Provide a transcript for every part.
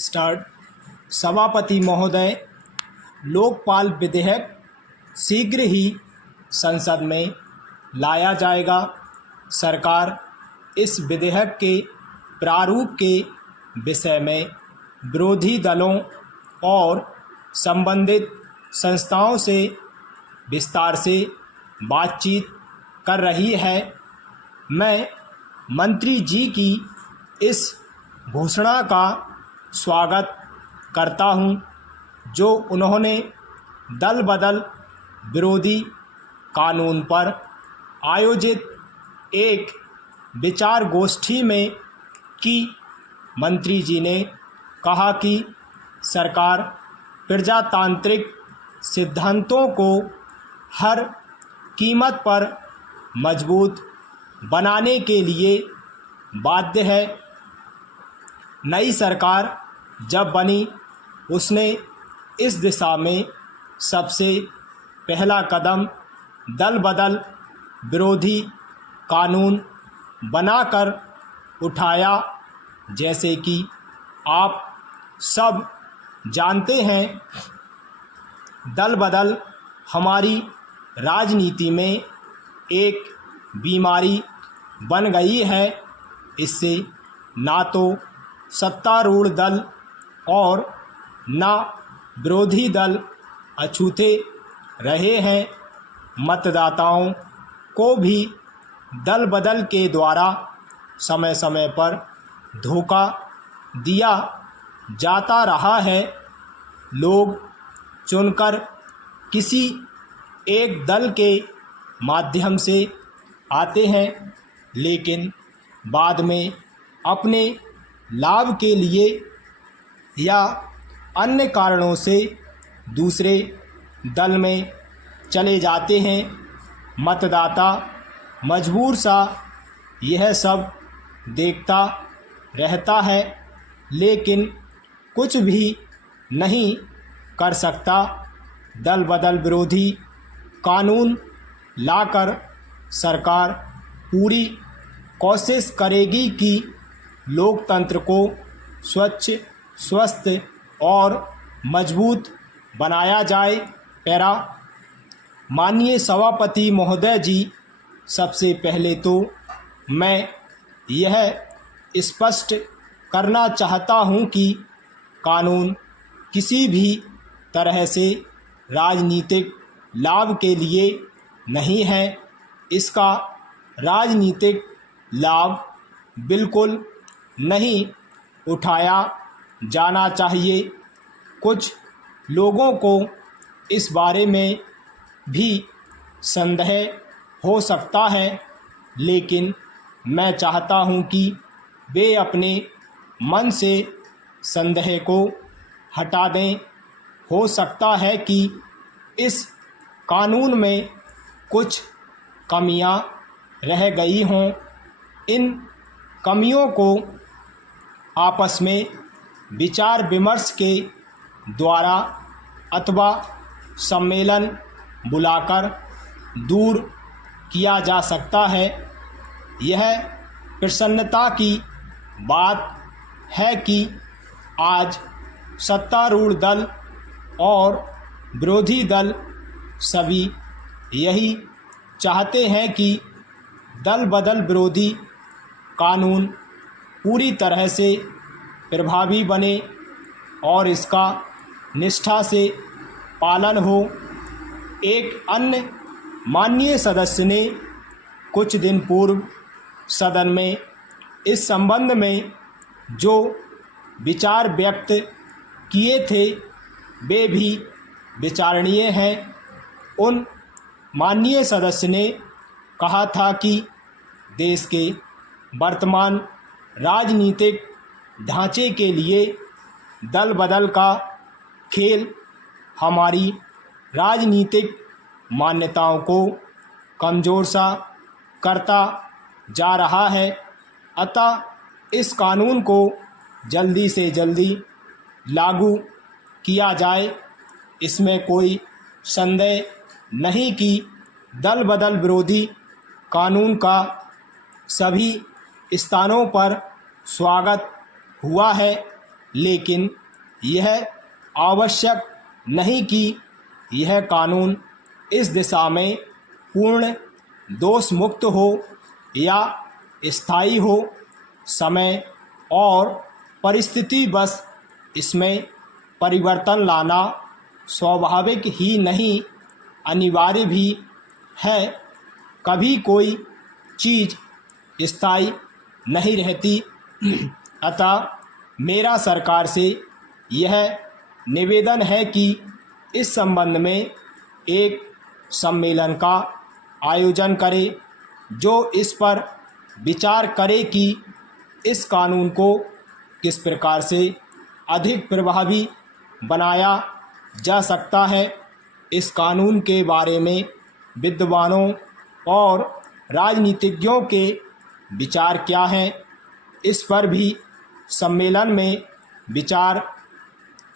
Start. सभापति महोदय, लोकपाल विधेयक शीघ्र ही संसद में लाया जाएगा। सरकार इस विधेयक के प्रारूप के विषय में विरोधी दलों और संबंधित संस्थाओं से विस्तार से बातचीत कर रही है। मैं मंत्री जी की इस घोषणा का स्वागत करता हूं, जो उन्होंने दल बदल विरोधी कानून पर आयोजित एक विचार गोष्ठी में की। मंत्री जी ने कहा कि सरकार प्रजातांत्रिक सिद्धांतों को हर कीमत पर मजबूत बनाने के लिए बाध्य है। नई सरकार जब बनी, उसने इस दिशा में सबसे पहला कदम दल बदल विरोधी कानून बनाकर उठाया। जैसे कि आप सब जानते हैं, दल बदल हमारी राजनीति में एक बीमारी बन गई है। इससे ना तो सत्तारूढ़ दल और ना विरोधी दल अछूते रहे हैं। मतदाताओं को भी दल बदल के द्वारा समय समय पर धोखा दिया जाता रहा है। लोग चुनकर किसी एक दल के माध्यम से आते हैं, लेकिन बाद में अपने लाभ के लिए या अन्य कारणों से दूसरे दल में चले जाते हैं। मतदाता मजबूर सा यह सब देखता रहता है, लेकिन कुछ भी नहीं कर सकता। दल बदल विरोधी कानून लाकर सरकार पूरी कोशिश करेगी कि लोकतंत्र को स्वच्छ, स्वस्थ और मजबूत बनाया जाए। पैरा। माननीय सभापति महोदय जी, सबसे पहले तो मैं यह स्पष्ट करना चाहता हूं कि कानून किसी भी तरह से राजनीतिक लाभ के लिए नहीं है। इसका राजनीतिक लाभ बिल्कुल नहीं उठाया जाना चाहिए। कुछ लोगों को इस बारे में भी संदेह हो सकता है, लेकिन मैं चाहता हूं कि वे अपने मन से संदेह को हटा दें। हो सकता है कि इस कानून में कुछ कमियां रह गई हों। इन कमियों को आपस में विचार विमर्श के द्वारा अथवा सम्मेलन बुलाकर दूर किया जा सकता है। यह प्रसन्नता की बात है कि आज सत्तारूढ़ दल और विरोधी दल सभी यही चाहते हैं कि दल बदल विरोधी कानून पूरी तरह से प्रभावी बने और इसका निष्ठा से पालन हो। एक अन्य माननीय सदस्य ने कुछ दिन पूर्व सदन में इस संबंध में जो विचार व्यक्त किए थे, वे भी विचारणीय हैं। उन माननीय सदस्य ने कहा था कि देश के वर्तमान राजनीतिक ढांचे के लिए दल बदल का खेल हमारी राजनीतिक मान्यताओं को कमज़ोर सा करता जा रहा है। अतः इस कानून को जल्दी से जल्दी लागू किया जाए। इसमें कोई संदेह नहीं कि दल बदल विरोधी कानून का सभी स्थानों पर स्वागत हुआ है। लेकिन यह आवश्यक नहीं कि यह कानून इस दिशा में पूर्ण दोष मुक्त हो या स्थायी हो। समय और परिस्थिति बस इसमें परिवर्तन लाना स्वाभाविक ही नहीं, अनिवार्य भी है। कभी कोई चीज़ स्थायी नहीं रहती। अतः मेरा सरकार से यह निवेदन है कि इस संबंध में एक सम्मेलन का आयोजन करे जो इस पर विचार करे कि इस कानून को किस प्रकार से अधिक प्रभावी बनाया जा सकता है। इस कानून के बारे में विद्वानों और राजनीतिज्ञों के विचार क्या हैं, इस पर भी सम्मेलन में विचार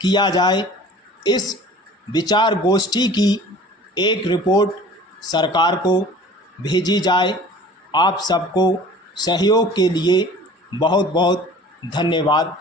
किया जाए। इस विचार गोष्ठी की एक रिपोर्ट सरकार को भेजी जाए। आप सबको सहयोग के लिए बहुत बहुत धन्यवाद।